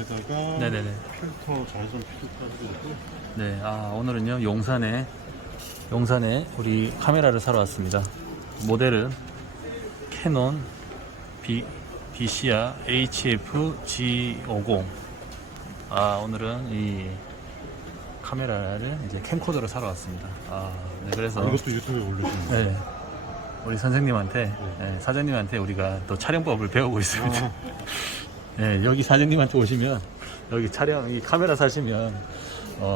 용량에다가 네네네. 필터, 자외선 필터까지 있고. 네, 오늘은요, 용산에 우리 카메라를 사러 왔습니다. 모델은 캐논 BCR HF G50. 오늘은 이 카메라를 이제 캠코더를 사러 왔습니다. 네, 그래서. 이것도 유튜브에 올려주는 거예요? 네. 우리 선생님한테, 네, 사장님한테 우리가 또 촬영법을 배우고 있습니다. 네, 여기 사장님한테 오시면, 여기 이 카메라 사시면,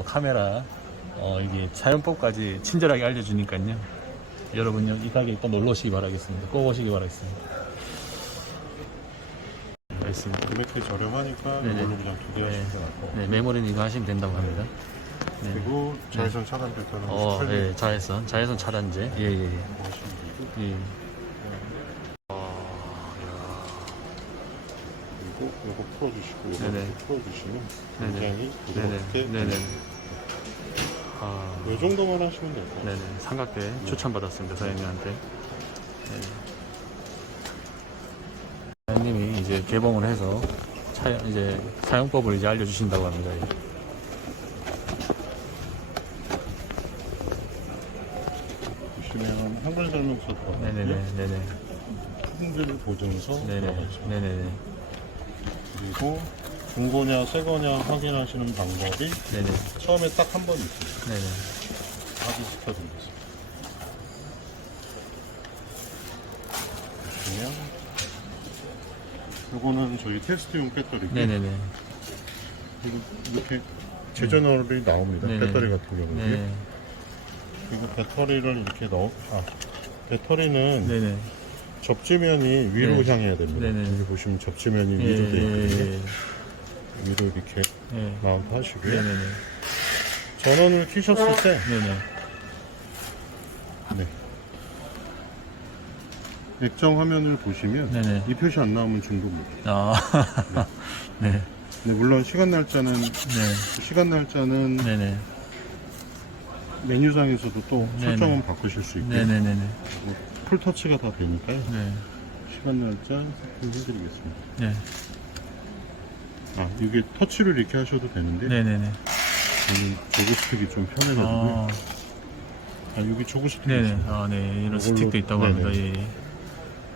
카메라, 이게 촬영법까지 친절하게 알려주니까요. 여러분요, 이 가게에 꼭 놀러 오시기 바라겠습니다. 꼭 오시기 바라겠습니다. 알겠습니다. 금액이 저렴하니까 네네. 이걸로 그냥 두 개 하시면 될 네, 메모리는 이거 하시면 된다고 합니다. 네. 그리고 자외선 차단 필터는 네, 자외선 차단제. 예. 예. 그리고 요거 풀어주시고 네네. 요거 풀어주시면 네네. 굉장히 부드럽게 네네. 요 정도만 하시면 될 것 같아요. 네네. 삼각대 추천받았습니다, 사장님한테. 네. 사장님이 이제 개봉을 해서 이제 사용법을 이제 알려주신다고 합니다. 보시면 한글 설명서도 네네. 품질 보증서 들어가죠. 네네. 그리고 중고냐 새거냐 확인하시는 방법이 네네. 처음에 딱 한 번 있어요. 네네. 아주 스타드입니다. 보시면 요거는 저희 테스트용 배터리고 네네네. 그리고 이렇게 제전월이 나옵니다. 네네. 배터리 같은 경우에. 네. 그리고 배터리를 이렇게 배터리는 네네. 접지면이 위로 네. 향해야 됩니다. 네네. 여기 보시면 접지면이 위로 되어 있거든요. 위로 이렇게 마운트 하시고요. 네네네. 전원을 켜셨을 때 네네. 네. 액정 화면을 보시면 네네. 이 표시 안 나오면 중독입니다. 네. 네, 물론 시간 날짜는 네네. 메뉴상에서도 또 네네. 설정은 바꾸실 수 있고요. 네네네. 풀터치가 다 되니까요. 네. 시간 날짜 세팅해드리겠습니다. 네. 이게 터치를 이렇게 하셔도 되는데 네네네. 저는 조그스틱이 좀 편해가지고요. 여기 조그스틱이 네네. 있습니다. 네. 이런 이걸로- 스틱도 있다고 네네. 합니다. 예.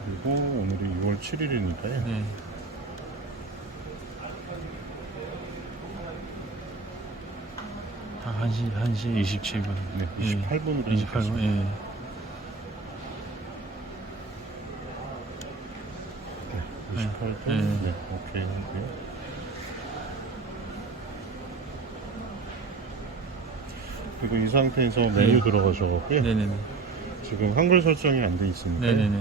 그리고 오늘이 6월 7일이니까요. 네. 딱 1시 27분. 네, 28분으로 28분. 예. 28분. 네. 네, 오케이 하고요. 그리고 이 상태에서 메뉴 들어가셔가지고요. 네네네. 지금 한글 설정이 안 돼 있으니까 네네네.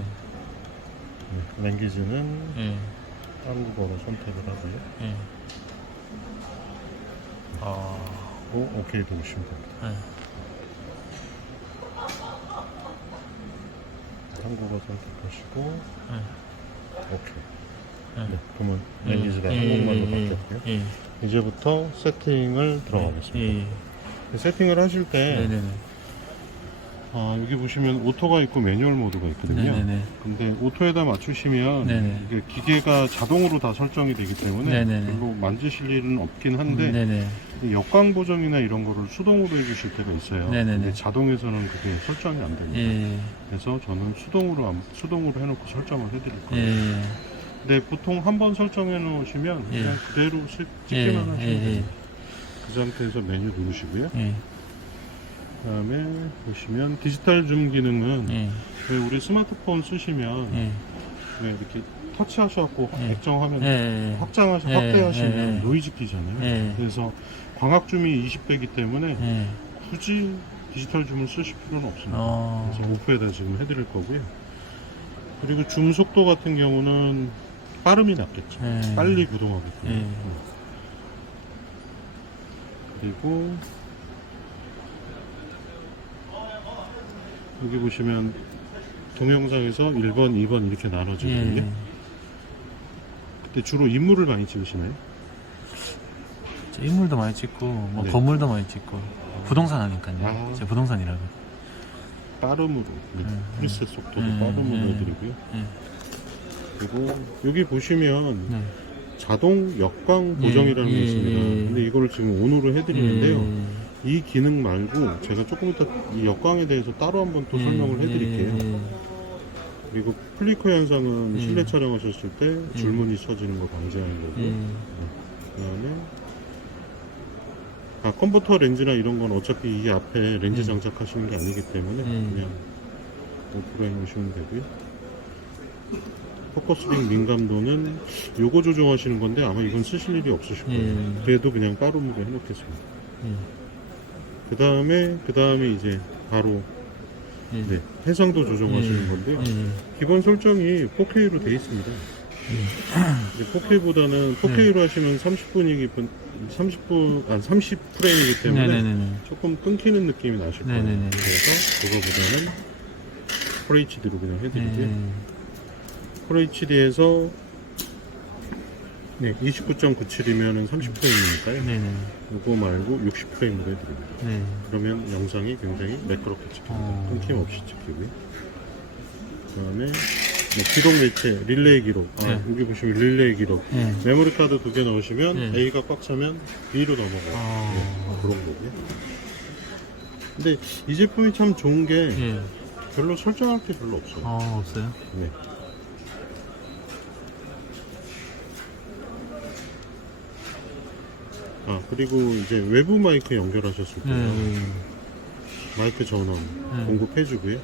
랭귀지는 예. 한국어로 선택을 하고요. 예. 오케이 누르시면 됩니다. 예. 한국어 선택하시고 예. 오케이. 네, 그러면 랭귀지가 한국말로 바뀌었고요. 예. 이제부터 세팅을 들어가겠습니다. 예. 세팅을 하실 때 네네네. 여기 보시면 오토가 있고 매뉴얼 모드가 있거든요. 네네네. 근데 오토에다 맞추시면 네네. 이게 기계가 자동으로 다 설정이 되기 때문에 네네네. 별로 만지실 일은 없긴 한데 네네. 역광 보정이나 이런 거를 수동으로 해주실 때가 있어요. 네네네. 근데 자동에서는 그게 설정이 안 됩니다. 예. 그래서 저는 수동으로 해놓고 설정을 해드릴 거예요. 예. 근데 보통 한번 설정해 놓으시면 예. 그냥 그대로 예. 찍기만 하시면 예. 돼요. 그 상태에서 메뉴 누르시고요. 예. 그 다음에 보시면 디지털 줌 기능은 예. 왜 우리 스마트폰 쓰시면 예. 왜 이렇게 터치하셔갖고 예. 액정 화면 예. 확대하시면 예. 노이즈 키잖아요. 예. 그래서 광학 줌이 20배이기 때문에 예. 굳이 디지털 줌을 쓰실 필요는 없습니다. 그래서 오프에다 지금 해드릴 거고요. 그리고 줌 속도 같은 경우는 빠름이 낫겠죠. 예. 빨리 구동하겠고요. 예. 그리고 여기 보시면 동영상에서 1번, 2번 이렇게 나눠지거든요. 예. 그때 주로 인물을 많이 찍으시나요? 인물도 많이 찍고 뭐 네. 건물도 많이 찍고 부동산 하니까요. 제가 부동산이라고. 빠름으로 프리셋 속도도 빠름으로 해드리고요. 예. 그리고 여기 보시면 네. 자동 역광 보정이라는 게 있습니다. 근데 이거를 지금 온으로 해드리는데요. 이 기능 말고 제가 조금 이따 이 역광에 대해서 따로 한번 또 설명을 해드릴게요. 그리고 플리커 현상은 실내 촬영하셨을 때 줄무늬 쳐지는 거 방지하는 거고, 그다음에 컨버터 렌즈나 이런 건 어차피 이 앞에 렌즈 장착하시는 게 아니기 때문에 그냥 오프로 해놓으시면 되고요. 포커스링 민감도는 요거 조정하시는 건데 아마 이건 쓰실 일이 없으실 거예요. 그래도 그냥 빠름으로 해놓겠습니다. 그 다음에 이제 바로 네, 해상도 조정하시는 건데요. 기본 설정이 4K로 되어 있습니다. 4K보다는 4K로 하시면 30프레임이기 때문에 조금 끊기는 느낌이 나실 거예요. 그래서 그거보다는 FHD로 그냥 해드리고요. FHD에서 네, 29.97이면 30프레임이니까요. 이거 말고 60프레임으로 해드립니다. 그러면 영상이 굉장히 매끄럽게 찍힙니다. 끊김없이 찍히고요. 그 다음에 기록 매체, 릴레이 기록. 여기 보시면 릴레이 기록. 메모리 카드 2개 넣으시면 A가 꽉 차면 B로 넘어가요. 그런 거고요. 근데 이 제품이 참 좋은 게 별로 설정할 게 별로 없어요. 없어요? 네. 그리고 이제 외부 마이크 연결하셨을 때 마이크 전원 공급해주고요.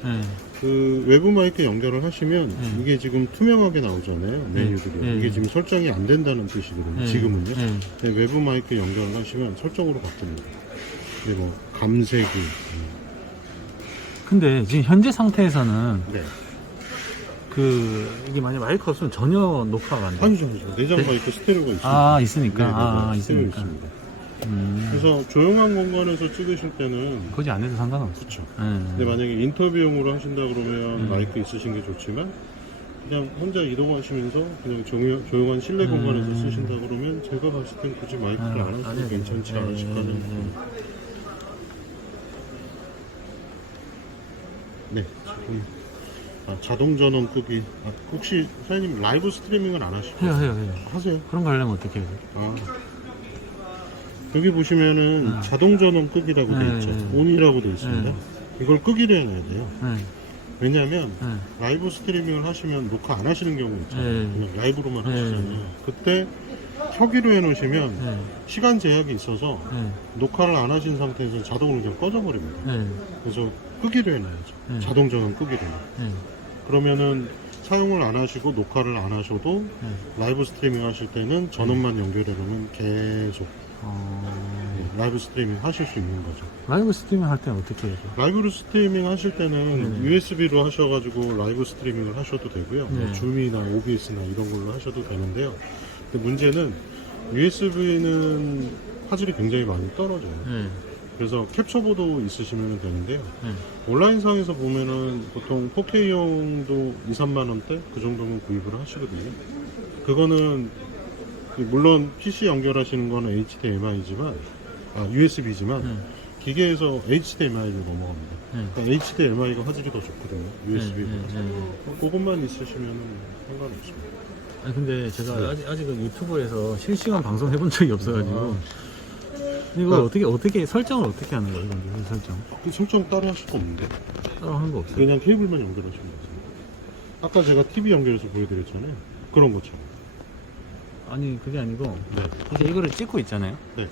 그 외부 마이크 연결을 하시면 이게 지금 투명하게 나오잖아요. 메뉴들이. 이게 지금 설정이 안 된다는 뜻이거든요. 지금은요. 근데 외부 마이크 연결을 하시면 설정으로 바뀝니다. 근데 뭐 감색이. 근데 지금 현재 상태에서는 네. 이게 만약 마이크가 없으면 전혀 녹화가 안 돼요. 아니죠. 내장 마이크 스테레오가 있습니다. 있으니까. 네, 있으니까. 있습니다. 그래서 조용한 공간에서 찍으실 때는 거기 안에도 상관없어. 그렇죠. 근데 만약에 인터뷰용으로 하신다 그러면 마이크 있으신 게 좋지만 그냥 혼자 이동하시면서 그냥 조용한 실내 공간에서 쓰신다 그러면 제가 봤을 땐 굳이 마이크를 안 하셔도 괜찮지 않으실까 생각합니다. 네, 지금 자동 전원 끄기. 혹시 사장님 라이브 스트리밍을 안 하시죠? 해요. 하세요. 그런 거 하려면 어떻게 해요? 여기 보시면은 자동 전원 끄기라고 되어 있죠. 온이라고 되어 있습니다. 이걸 끄기로 해놔야 돼요. 왜냐하면 라이브 스트리밍을 하시면 녹화 안 하시는 경우 있잖아요. 그냥 라이브로만 하시잖아요. 그때 켜기로 해놓으시면 시간 제약이 있어서 녹화를 안 하신 상태에서 자동으로 그냥 꺼져버립니다. 그래서 끄기로 해놔야죠. 자동 전원 끄기로. 그러면은 사용을 안 하시고 녹화를 안 하셔도 라이브 스트리밍 하실 때는 전원만 연결해 놓으면 계속 라이브 스트리밍 하실 수 있는 거죠. 라이브 스트리밍 할 때는 어떻게 해요? 라이브 스트리밍 하실 때는 USB로 하셔가지고 라이브 스트리밍을 하셔도 되고요. 뭐 줌이나 OBS나 이런 걸로 하셔도 되는데요. 근데 문제는 USB는 화질이 굉장히 많이 떨어져요. 그래서 캡처보드 있으시면 되는데요. 온라인상에서 보면은 보통 4K용도 2, 3만원대 그 정도면 구입을 하시거든요. 그거는 물론 PC 연결하시는 거는 HDMI지만 USB지만 기계에서 HDMI로 넘어갑니다. 그러니까 HDMI가 화질이 더 좋거든요. USB보다. 그것만 있으시면 상관없습니다. 아니 근데 제가 아직은 유튜브에서 실시간 방송 해본 적이 없어가지고 이거 어떻게 설정을 어떻게 하는 거예요? 이건 설정 그 설정 따로 하실 거 없는데 따로 하는 거 없어요? 그냥 케이블만 연결하시면 돼요. 아까 제가 TV 연결해서 보여드렸잖아요. 그런 것처럼. 아니 그게 아니고 이제 이거를 찍고 있잖아요. 네.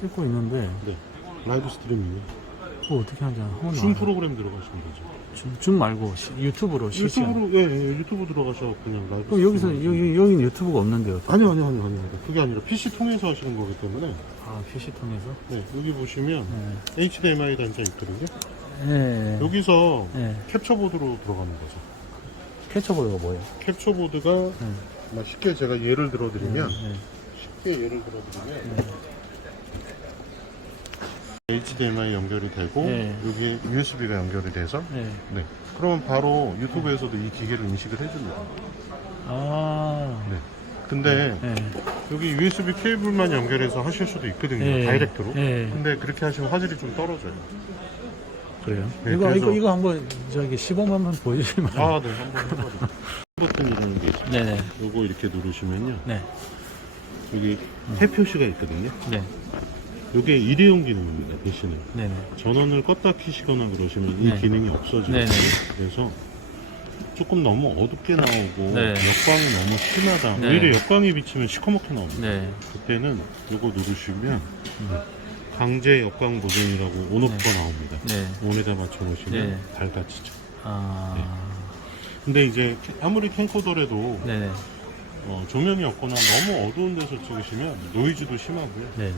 찍고 있는데 네. 라이브 스트리밍이요. 그거 어떻게 하는지 한번 줌 프로그램 들어가시면 되죠. 줌 말고 유튜브로 실시간. 유튜브 들어가셔서 그냥 라이브. 그럼 여기서 여기는 유튜브가 없는데요? 아니요. 그게 아니라 PC 통해서 하시는 거기 때문에. PC 통해서? 네. 여기 보시면 HDMI 단자 있거든요. 네. 여기서 캡처보드로 들어가는 거죠. 캡처보드가 뭐예요? 캡처보드가 쉽게 제가 예를 들어드리면 HDMI 연결이 되고 여기에 USB가 연결이 돼서 네. 그러면 바로 유튜브에서도 이 기계를 인식을 해줍니다. 네. 근데 여기 USB 케이블만 연결해서 하실 수도 있거든요. 다이렉트로. 근데 그렇게 하시면 화질이 좀 떨어져요. 그래요? 네, 이거 한번 저기 시범 한번 보여주시면. 네. 한번 해봐요. 버튼이라는 게 있어요. 네네. 요거 이렇게 누르시면요. 네. 여기 해 표시가 있거든요. 네. 요게 일회용 기능입니다. 대신에 네네. 전원을 껐다 켜시거나 그러시면 네. 이 기능이 없어져요. 네네. 그래서 조금 너무 어둡게 나오고 네. 역광이 너무 심하다. 네. 오히려 역광이 비치면 시커멓게 나옵니다. 네. 그때는 요거 누르시면 강제 역광 보정이라고 온오프가 나옵니다. 네. 온에다 맞춰 놓으시면 네. 밝아지죠. 아. 근데 이제 아무리 캠코더라도 네네. 조명이 없거나 너무 어두운 데서 찍으시면 노이즈도 심하고요. 네네.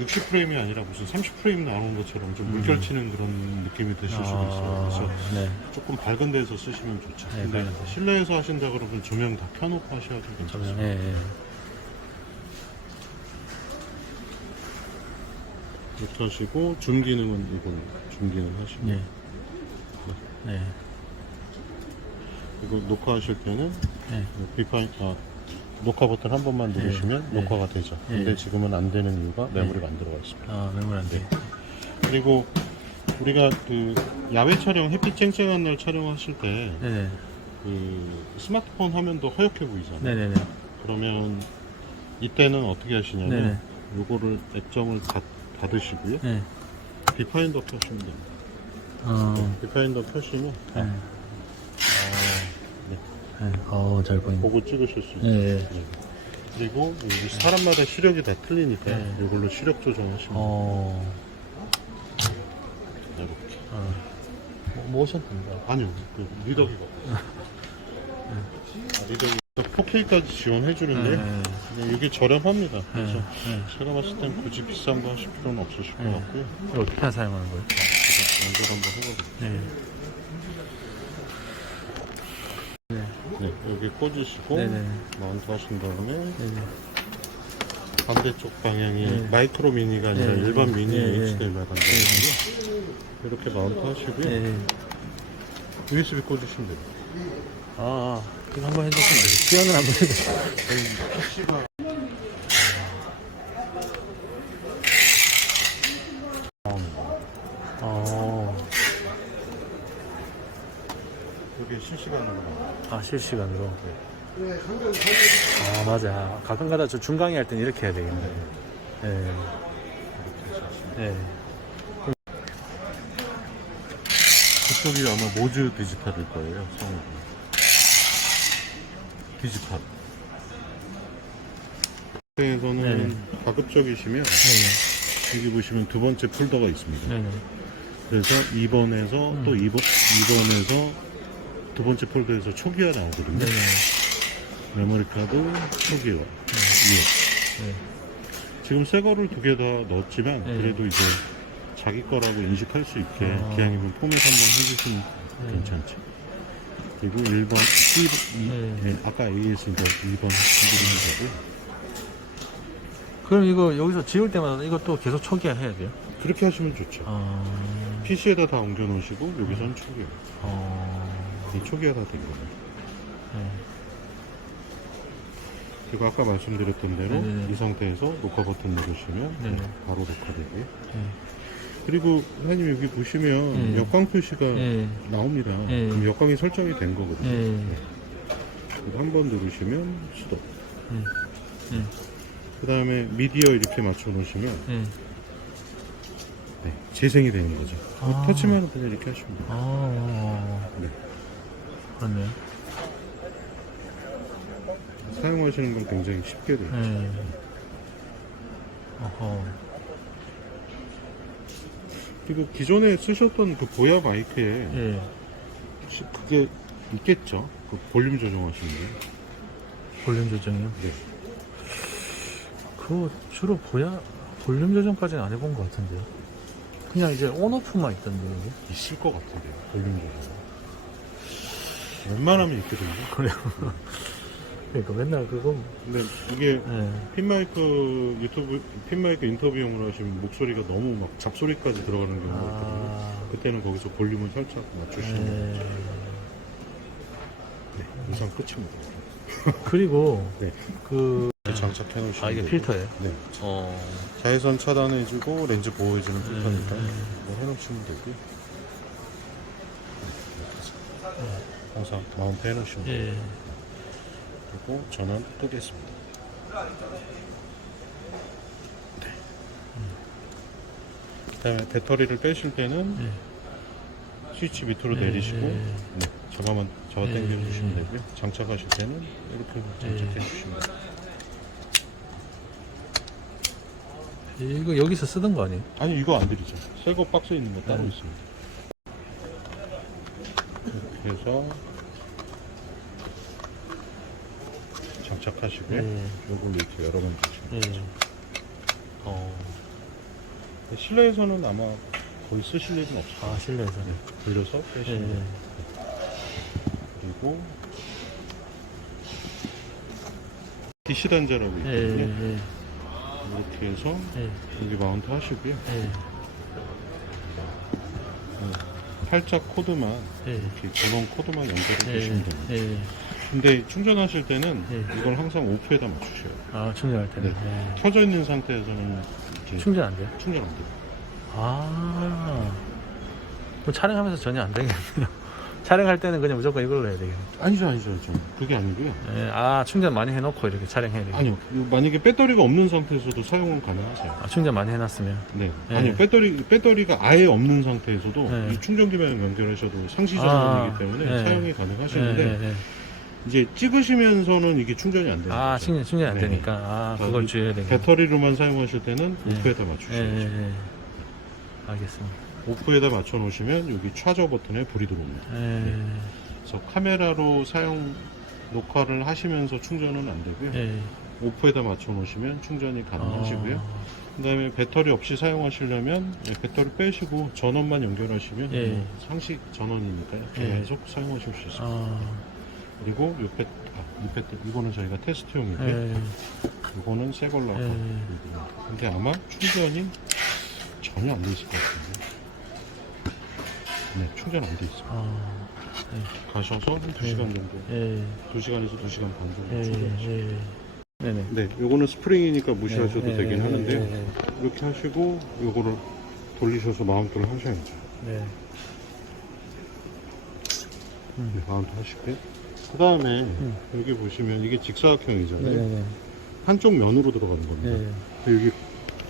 60프레임이 아니라 무슨 30프레임 나오는 것처럼 좀 물결치는 그런 느낌이 드실 수가 있어요. 그래서 네. 조금 밝은 데서 쓰시면 좋죠. 네, 근데 밝은 데. 실내에서 하신다 그러면 조명 다 켜놓고 하셔도 괜찮아요. 네. 네. 이렇게 하시고 줌 기능은 이건 줌 기능 하시고 네. 네. 이거 녹화하실 때는 네. 녹화 버튼 한 번만 누르시면 네. 녹화가 되죠. 근데 네. 지금은 안 되는 이유가 메모리가 안 들어가 있습니다. 아, 메모리 안 돼. 그리고 우리가 그 야외 촬영 햇빛 쨍쨍한 날 촬영하실 때 네네. 그 스마트폰 화면도 허옇게 보이잖아요. 네네네. 그러면 이때는 어떻게 하시냐면 네네. 요거를 액정을 닫으시고요. 네. 비파인더 켜시면 됩니다. 비파인더 켜시면 네. 잘 보인다. 보고 찍으실 수 있어요. 네. 네. 그리고 여기 사람마다 시력이 다 틀리니까 네. 이걸로 시력 조정하시면 이렇게. 모션 된다. 아니요, 그 리더기가 리더기 4K까지 지원해 주는데 네. 이게 저렴합니다. 그래서 네. 제가 봤을 땐 굳이 비싼 거 하실 필요는 없으실 것 네. 같고요. 이거 어떻게 사용하는 거예요? 제가 연결 한번 해보겠습니다. 네. 네, 여기 꽂으시고 네네. 마운트 하신 다음에 네네. 반대쪽 방향이 네. 마이크로 미니가 아니라 네. 일반 미니 네. HDMI 반대거든요. 이렇게 마운트 하시고요. 네. USB 꽂으시면 됩니다. 이거 한번 해주시면 돼요. 시연을 한번 해주세요. PC가 이게 실시간으로 나와요. 실시간으로. 맞아. 가끔가다 저 중강의 할 때는 이렇게 해야 되겠네. 네. 네. 그쪽이 아마 모즈 디지털일 거예요. 성우 디지털. 에서는 네. 가급적이시면 여기 보시면 두 번째 폴더가 있습니다. 네네. 그래서 2번에서 또 2번에서 두 번째 폴더에서 초기화 나오거든요. 네네. 메모리 카드 초기화. 네. 지금 새 거를 두 개 다 넣었지만 네. 그래도 이제 자기 거라고 인식할 수 있게 기왕이면 포맷 한번 해주시면 괜찮죠. 그리고 1번 아까 AS니까 2번 누르면 되고. 그럼 이거 여기서 지울 때마다 이것도 계속 초기화 해야 돼요? 그렇게 하시면 좋죠. PC에다 다 옮겨 놓으시고 여기서는 초기화. 이 초기화 다 된 거예요. 그리고 아까 말씀드렸던 대로 네네. 이 상태에서 녹화 버튼 누르시면 네네. 바로 녹화되고요. 그리고 사장님 여기 보시면 네. 역광 표시가 네. 나옵니다. 네. 그럼 역광이 설정이 된 거거든요. 네. 한 번 누르시면 스톱. 네. 그 다음에 미디어 이렇게 맞춰 놓으시면 재생이 되는 거죠. 터치만 그냥 이렇게 하시면 돼요. 네. 그렇네요. 사용하시는 건 굉장히 쉽게 돼요. 그리고 기존에 쓰셨던 그 보야 마이크에 혹시 그게 있겠죠? 그 볼륨 조정하시는 게. 볼륨 조정이요? 네. 그거 주로 볼륨 조정까지는 안 해본 것 같은데요. 그냥 이제 온오프만 있던데, 이게. 있을 것 같은데요. 볼륨 조정. 웬만하면 있거든요. 그래요. 그러니까 맨날 그거. 근데 이게 핀마이크 인터뷰용으로 하시면 목소리가 너무 막 잡소리까지 들어가는 경우가 있거든요. 그때는 거기서 볼륨을 살짝 맞추시면 돼요. 네, 이상 끝입니다. 그리고 장착해 놓으시면 이게 되고. 필터예요? 네. 자외선 차단해주고 렌즈 보호해주는 필터니까 뭐 해놓으시면 되고요. 항상 마운트 해놓으시면 돼요. 그리고 전원 끄겠습니다. 네. 그다음에 배터리를 빼실 때는 네. 스위치 밑으로 네. 내리시고 네. 잡아 네. 당겨 주시면 되고요. 장착하실 때는 이렇게 장착해 네. 주시면 돼요. 이거 여기서 쓰던 거 아니에요? 아니 이거 안 드리죠. 새거 박스 있는 거 따로 있습니다. 이렇게 해서 장착하시고요. 네. 요걸 이렇게 열어만 주시면 네. 되죠. 실내에서는 아마 거의 쓰실 일은 없어요. 아, 실내에서. 네, 돌려서 빼시면 네. 돼요. 그리고 DC 단자라고 네. 있거든요. 네. 이렇게 해서 네. 여기 마운트 하시고요. 네. 살짝 코드만 네. 이렇게 전원 코드만 연결해 네. 주시면 됩니다. 네. 근데 충전하실 때는 네. 이걸 항상 오프에다 맞추셔요. 아, 충전할 때는. 네. 네. 켜져 있는 상태에서는 이렇게 충전 안 돼요? 충전 안 돼요. 아. 그럼 촬영하면서 전혀 안 되겠네요. 촬영할 때는 그냥 무조건 이걸로 해야 되겠네요. 아니죠. 그게 아니고요. 네. 아, 충전 많이 해놓고 이렇게 촬영해야 되겠네요. 아니요. 만약에 배터리가 없는 상태에서도 사용은 가능하세요. 아, 충전 많이 해놨으면. 네. 네. 아니요. 배터리가 아예 없는 상태에서도 네. 이 충전기만 연결하셔도 상시 아, 전원이기 때문에 네. 사용이 가능하시는데 네, 네, 네. 이제 찍으시면서는 이게 충전이 안 되는 아, 거죠. 충전이 안 네. 되니까. 아, 그러니까 그걸 이 주의해야 되겠네. 배터리로만 사용하실 때는 네. 오프에다 네, 맞추셔야죠. 네, 네. 알겠습니다. 오프에다 맞춰 놓으시면 여기 차저 버튼에 불이 들어옵니다. 네. 그래서 카메라로 녹화를 하시면서 충전은 안 되고요. 네. 오프에다 맞춰 놓으시면 충전이 가능하시고요. 그 다음에 배터리 없이 사용하시려면 배터리 빼시고 전원만 연결하시면 예. 뭐 상식 전원이니까요. 계속 사용하실 수 있습니다. 아, 그리고 이거는 저희가 테스트용이고요. 네. 이거는 새 걸로 아까 예. 얘기했는데. 근데 아마 충전이 전혀 안 돼 있을 것 같은데. 네, 충전 안 돼 있어요. 아, 가셔서 한 2시간 정도, 예. 2시간에서 2시간 반 정도 예. 충전하시죠. 예. 네네. 네, 요거는 스프링이니까 무시하셔도 네, 되긴 네, 하는데요. 네, 네. 이렇게 하시고 요거를 돌리셔서 마운트를 하셔야죠. 네. 네, 마운트 하시고요. 그 다음에 여기 보시면 이게 직사각형이잖아요. 네. 한쪽 면으로 들어가는 겁니다. 네. 여기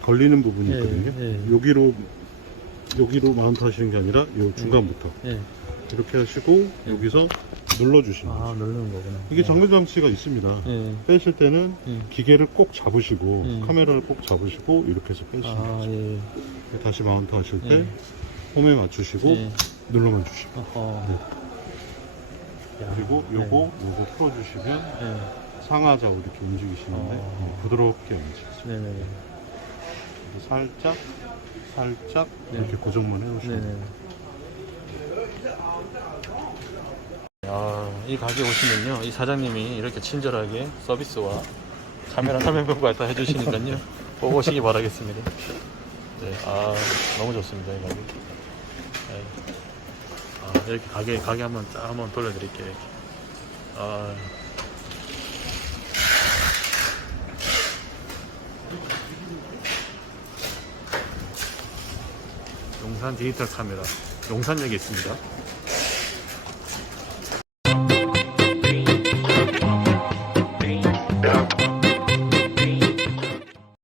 걸리는 부분이 네, 있거든요. 네. 여기로 마운트 하시는 게 아니라 요 중간부터 네. 이렇게 하시고 여기서 눌러주시면 돼요. 아, 누르는 거구나. 이게 정면 장치가 있습니다. 예. 빼실 때는 예. 기계를 꼭 잡으시고 음. 카메라를 꼭 잡으시고 이렇게 해서 빼시면 아, 돼요. 예. 다시 마운트 하실 때 예. 홈에 맞추시고 예. 눌러만 주시고 어허. 야, 그리고 요거 풀어주시면 네. 상하좌우 이렇게 움직이시는데 부드럽게 움직이죠. 네네. 살짝 네. 이렇게 고정만 해놓으시면 네네. 돼요. 이 가게 오시면요, 이 사장님이 이렇게 친절하게 서비스와 카메라 화면 평가를 해주시니까요, 꼭 오시기 바라겠습니다. 네, 너무 좋습니다, 이 가게. 네. 이렇게 가게 한번 돌려드릴게요. 이렇게. 용산 디지털 카메라, 용산역에 있습니다.